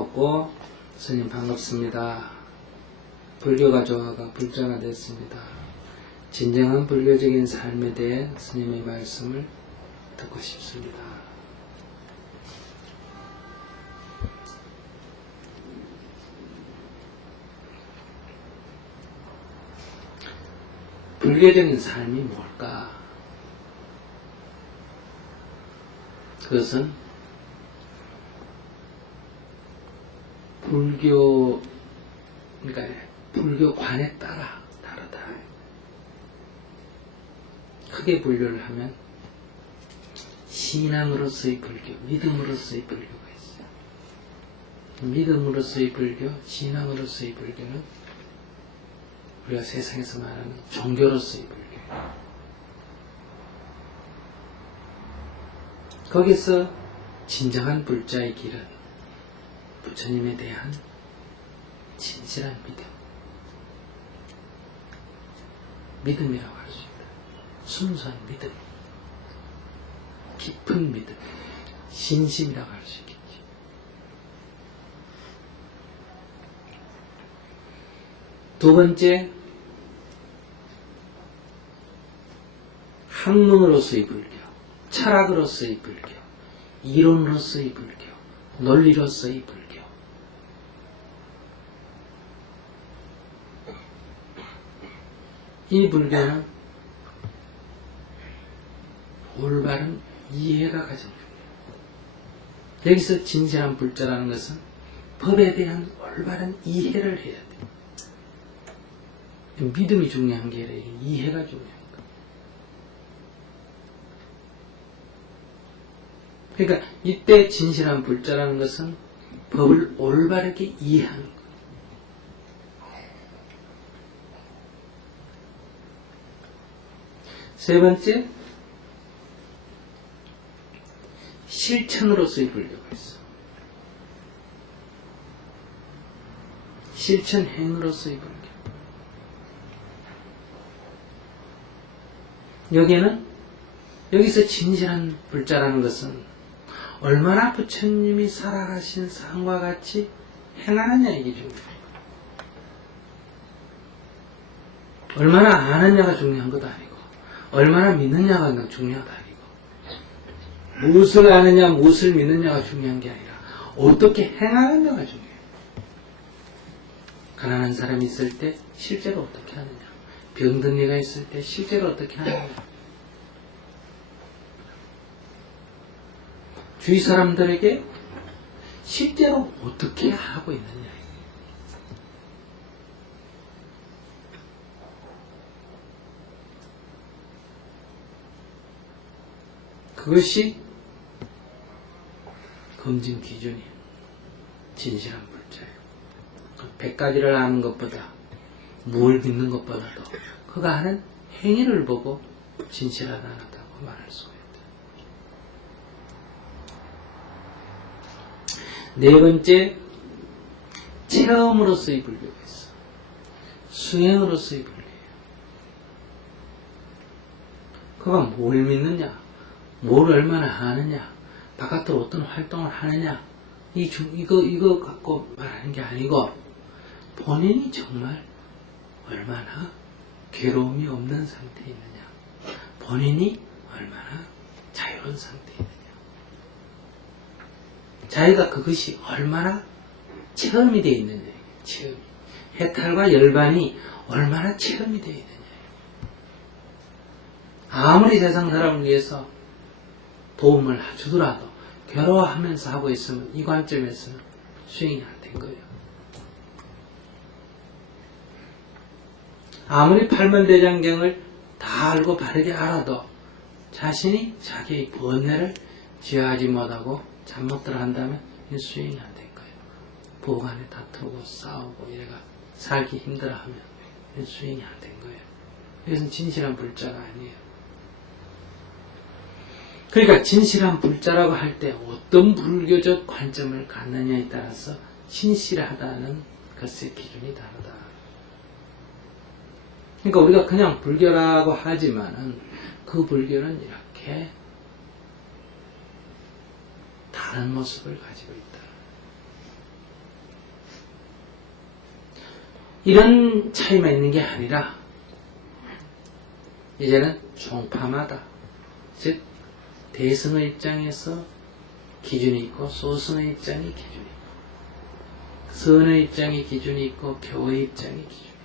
없고 스님 반갑습니다. 불교가 좋아가 불자가 됐습니다. 진정한 불교적인 삶에 대해 스님의 말씀을 듣고 싶습니다. 불교적인 삶이 뭘까? 그것은 그러니까 불교관에 따라 다르다. 크게 분류를 하면 신앙으로서의 불교, 믿음으로서의 불교가 있어요. 믿음으로서의 불교, 신앙으로서의 불교는 우리가 세상에서 말하는 종교로서의 불교예요. 거기서 진정한 불자의 길은 부처님에 대한 진실한 믿음이라고 할 수 있다. 순수한 믿음, 깊은 믿음, 신심이라고 할 수 있겠지. 두 번째, 학문으로서의 불교, 철학으로서의 불교, 이론으로서의 불교, 논리로서의 불교. 이 불교는 올바른 이해가 가장 중요해요. 여기서 진실한 불자라는 것은 법에 대한 올바른 이해를 해야 돼요. 믿음이 중요한 게 아니라 이해가 중요한 거예요. 그러니까 이때 진실한 불자라는 것은 법을 올바르게 이해하는 거예요. 세 번째, 실천으로서의 불교가 있어. 실천행으로서의 불교. 여기서 진실한 불자라는 것은 얼마나 부처님이 살아가신 삶과 같이 행하느냐 이게 중요해요. 얼마나 아느냐가 중요한 것도 아니고 얼마나 믿느냐가 중요하다 아니고 무엇을 아느냐 무엇을 믿느냐가 중요한 게 아니라 어떻게 행하느냐가 중요해요. 가난한 사람이 있을 때 실제로 어떻게 하느냐, 병든 이가 있을 때 실제로 어떻게 하느냐, 주위 사람들에게 실제로 어떻게 하고 있느냐. 그것이 검증 기준이에요. 진실한 불자예요. 100가지를 아는 것보다 뭘 믿는 것보다도 그가 하는 행위를 보고 진실하다고 말할 수가 있다. 네 번째, 체험으로서의 불교가 있어. 수행으로서의 불교예요. 그가 뭘 믿느냐, 뭘 얼마나 하느냐, 바깥으로 어떤 활동을 하느냐, 이거 갖고 말하는 게 아니고, 본인이 정말 얼마나 괴로움이 없는 상태에 있느냐, 본인이 얼마나 자유로운 상태에 있느냐, 자기가 그것이 얼마나 체험이 되어 있느냐, 해탈과 열반이 얼마나 체험이 되어 있느냐. 아무리 세상 사람을 위해서 도움을 주더라도 괴로워하면서 하고 있으면 이 관점에서는 수행이 안 된 거예요. 아무리 팔만대장경을 다 알고 바르게 알아도 자신이 자기의 번뇌를 제어하지 못하고 잘못들 한다면 이 수행이 안 된 거예요. 부부 간에 다투고 싸우고 이래가 살기 힘들어하면 이 수행이 안 된 거예요. 이것은 진실한 불자가 아니에요. 그러니까 진실한 불자라고 할 때 어떤 불교적 관점을 갖느냐에 따라서 진실하다는 것의 기준이 다르다. 그러니까 우리가 그냥 불교라고 하지만은 그 불교는 이렇게 다른 모습을 가지고 있다. 이런 차이만 있는 게 아니라 이제는 종파마다, 즉 대승의 입장에서 기준이 있고 소승의 입장이 기준이 있고 선의 입장이 기준이 있고 교의 입장이 기준이 있고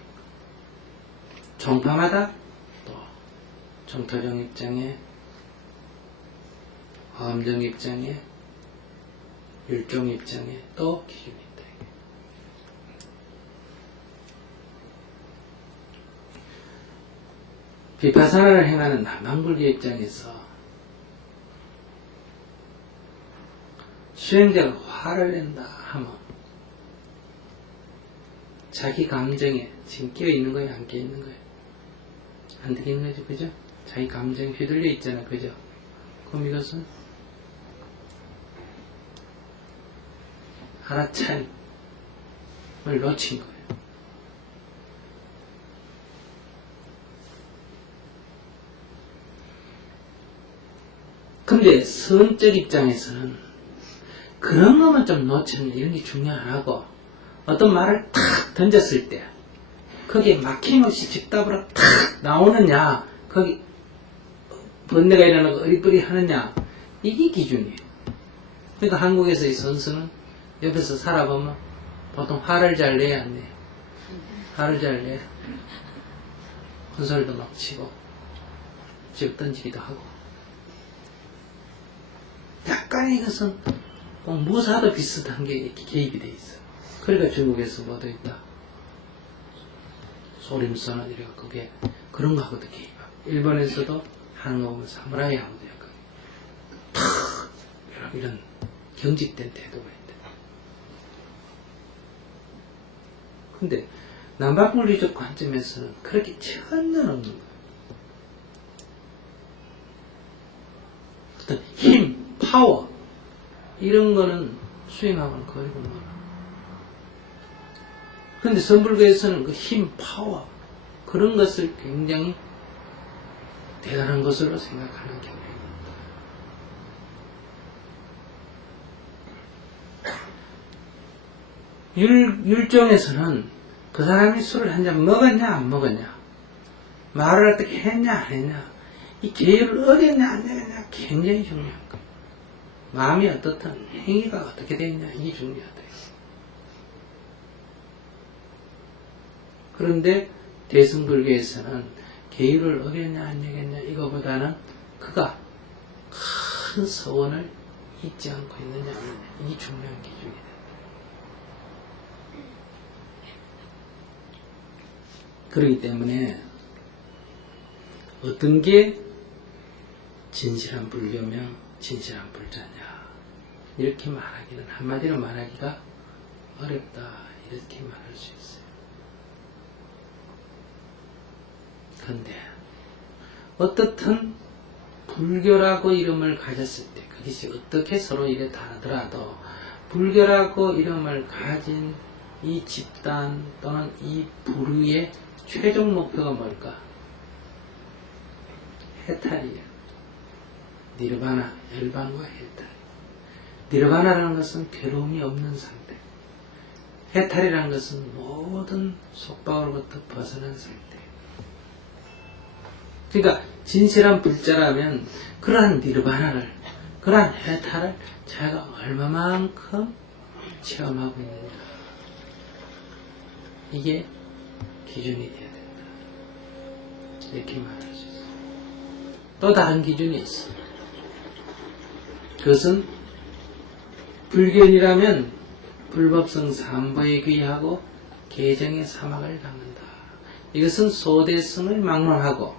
종파마다 또 정토정 입장에 화엄정 입장에 율종 입장에 또 기준이 있다. 비파사나를 행하는 남방불교 입장에서 수행자가 화를 낸다 하면 자기 감정에 지금 끼어있는 거예요? 안 끼어있는 거예요? 안 끼어있는 거죠? 그죠? 자기 감정에 휘둘려 있잖아. 그죠? 그럼 이것은 하라찬을 놓친 거예요. 근데 선적 입장에서는 그런 것만 좀 놓치면 이런 게 중요 안 하고 어떤 말을 탁 던졌을 때 거기에 막힘없이 즉답으로 탁 나오느냐, 거기 번뇌가 일어나고 어리버리 하느냐, 이게 기준이에요. 그러니까 한국에서의 선수는 옆에서 살아보면 보통 화를 잘 내야 안 내요. 화를 잘 내요. 혼설도 막 치고 집 던지기도 하고 약간의 이것은 꼭 무사도 비슷한 게 이렇게 개입이 돼 있어. 그러니까 중국에서 뭐도 있다. 소림선언 이래가 그게 그런 거하고도 개입하고 일본에서도 하는 거 보면 사무라이하고도 약간 탁 이런 경직된 태도가 있다. 근데 남방불교적 관점에서는 그렇게 전혀 없는 거예요. 어떤 힘, 파워 이런 거는 수행하고는 거의 못말아. 근데 선불교에서는 그 힘, 파워 그런 것을 굉장히 대단한 것으로 생각하는 경향이 있다. 율종에서는 그 사람이 술을 한 잔 먹었냐 안 먹었냐, 말을 어떻게 했냐 안 했냐, 이 계율을 어겼냐 안 어겼냐 굉장히 중요한 거예요. 마음이 어떻든 행위가 어떻게 되느냐 이게 중요하다. 그런데 대승불교에서는 계율을 어겼냐 안 어겼냐 이거보다는 그가 큰 서원을 잊지 않고 있느냐 없느냐 이게 중요한 기준이다. 그렇기 때문에 어떤 게 진실한 불교며 진실한 불자냐 이렇게 말하기는 한마디로 말하기가 어렵다 이렇게 말할 수 있어요. 그런데 어떻든 불교라고 이름을 가졌을 때 그것이 어떻게 서로 이래 다르더라도 불교라고 이름을 가진 이 집단 또는 이 부류의 최종 목표가 뭘까? 해탈이에요. 니르바나, 열반과 해탈. 니르바나라는 것은 괴로움이 없는 상태. 해탈이라는 것은 모든 속박으로부터 벗어난 상태. 그러니까 진실한 불자라면 그러한 니르바나를, 그러한 해탈을 자기가 얼마만큼 체험하고 있느냐. 이게 기준이 돼야 된다. 이렇게 말할 수 있어요. 또 다른 기준이 있어. 그것은 불견이라면 불법성 삼보에 귀하고 계정의 사막을 당한다. 이것은 소대성을 막론하고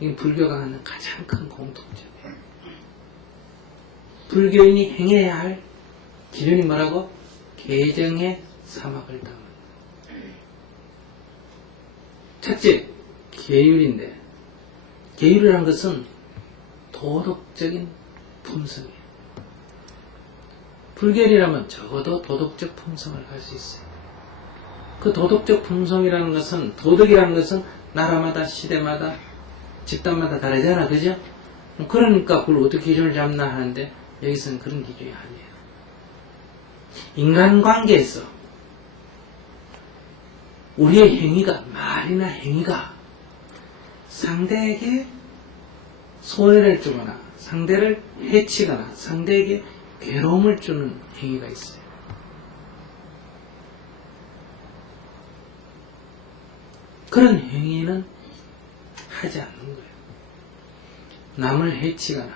이 불교가 하는 가장 큰 공통점이에요. 불교인이 행해야 할 기준이 뭐라고? 계정의 사막을 당한다. 첫째, 계율인데 계율이라는 것은 도덕적인 품성이에요. 불결이라면 적어도 도덕적 품성을 할 수 있어요. 그 도덕적 품성이라는 것은, 도덕이라는 것은 나라마다 시대마다 집단마다 다르잖아. 그죠? 그러니까 그걸 어떻게 기준을 잡나 하는데 여기서는 그런 기준이 아니에요. 인간관계에서 우리의 행위가, 말이나 행위가 상대에게 손해를 주거나 상대를 해치거나 상대에게 괴로움을 주는 행위가 있어요. 그런 행위는 하지 않는 거예요. 남을 해치거나,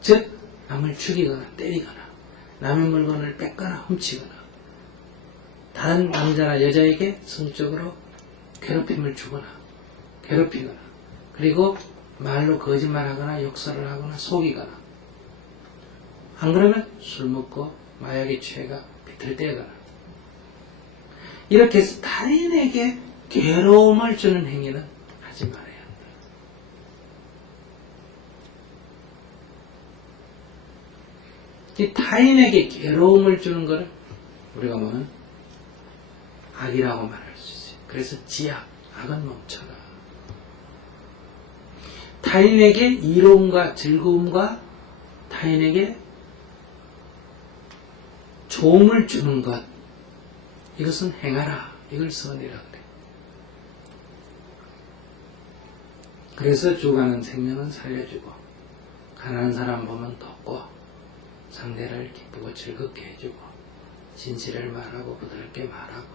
즉 남을 죽이거나 때리거나 남의 물건을 뺏거나 훔치거나 다른 남자나 여자에게 성적으로 괴롭힘을 주거나 괴롭히거나 그리고 말로 거짓말하거나 욕설을 하거나 속이거나 안 그러면 술 먹고 마약에 취해가 비틀대거나 이렇게 해서 타인에게 괴로움을 주는 행위는 하지 말아야 한다. 이 타인에게 괴로움을 주는 것을 우리가 뭐는 악이라고 말할 수 있어요. 그래서 지악, 악은 멈춰라. 타인에게 이로움과 즐거움과 타인에게 좋음을 주는 것, 이것은 행하라. 이걸 선이라 그래. 그래서 죽어가는 생명은 살려주고 가난한 사람 보면 돕고 상대를 기쁘고 즐겁게 해주고 진실을 말하고 부드럽게 말하고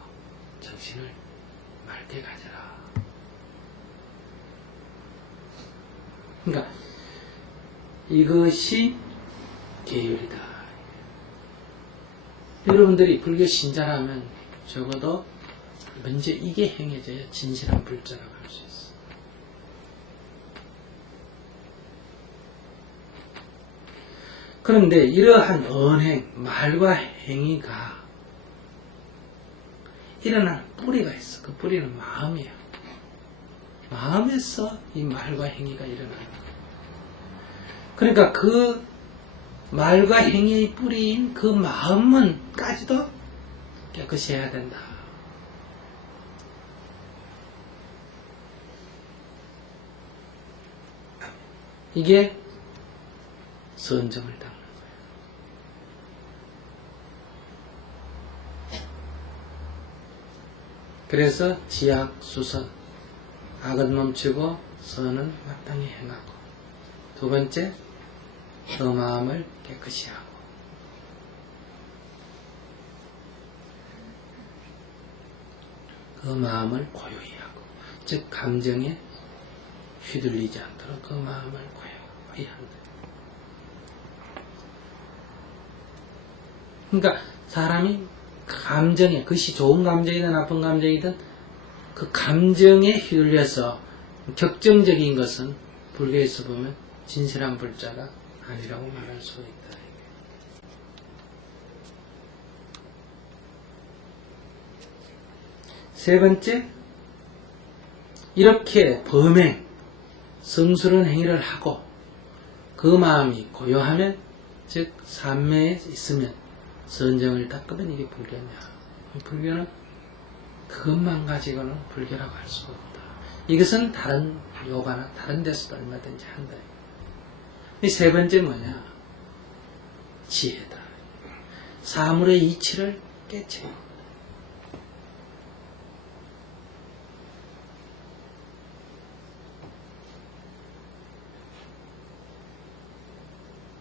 정신을 맑게 가져라. 그러니까 이것이 계율이다. 여러분들이 불교 신자라면 적어도 먼저 이게 행해져야 진실한 불자라고 할 수 있어. 그런데 이러한 언행, 말과 행위가 일어나는 뿌리가 있어. 그 뿌리는 마음이야. 마음에서 이 말과 행위가 일어나는 거야. 그러니까 그 말과 행위의 뿌리인 그 마음은까지도 깨끗이 해야 된다. 이게 선정을 닦는 거예요. 그래서 지악, 수선, 악은 멈추고 선은 마땅히 행하고 두 번째, 그 마음을 깨끗이 하고 그 마음을 고요히 하고 즉 감정에 휘둘리지 않도록 그 마음을 고요히 한다. 그러니까 사람이 감정에, 그것이 좋은 감정이든 나쁜 감정이든 그 감정에 휘둘려서 격정적인 것은 불교에서 보면 진실한 불자가 아니라고 말할 수 있다. 세 번째, 이렇게 범행, 성스러운 행위를 하고 그 마음이 고요하면, 즉 삼매에 있으면 선정을 닦으면 이게 불교냐. 불교는 그것만 가지고는 불교라고 할 수가 없다. 이것은 다른 요가나 다른 데서도 얼마든지 한다. 이 세 번째 뭐냐? 지혜다. 사물의 이치를 깨치고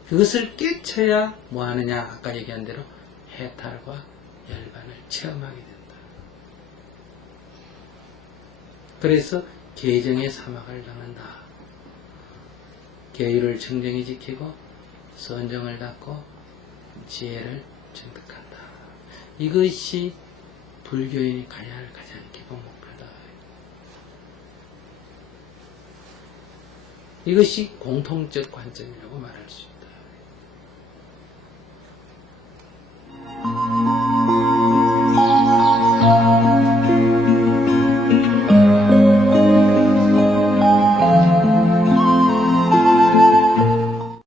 그것을 깨쳐야 뭐 하느냐? 아까 얘기한 대로 해탈과 열반을 체험하게 된다. 그래서 계정의 사막을 당한다. 계율을 청정히 지키고 선정을 닦고 지혜를 정득한다. 이것이 불교인이 가야 할 가장 기본 목표다. 이것이 공통적 관점이라고 말할 수 있다.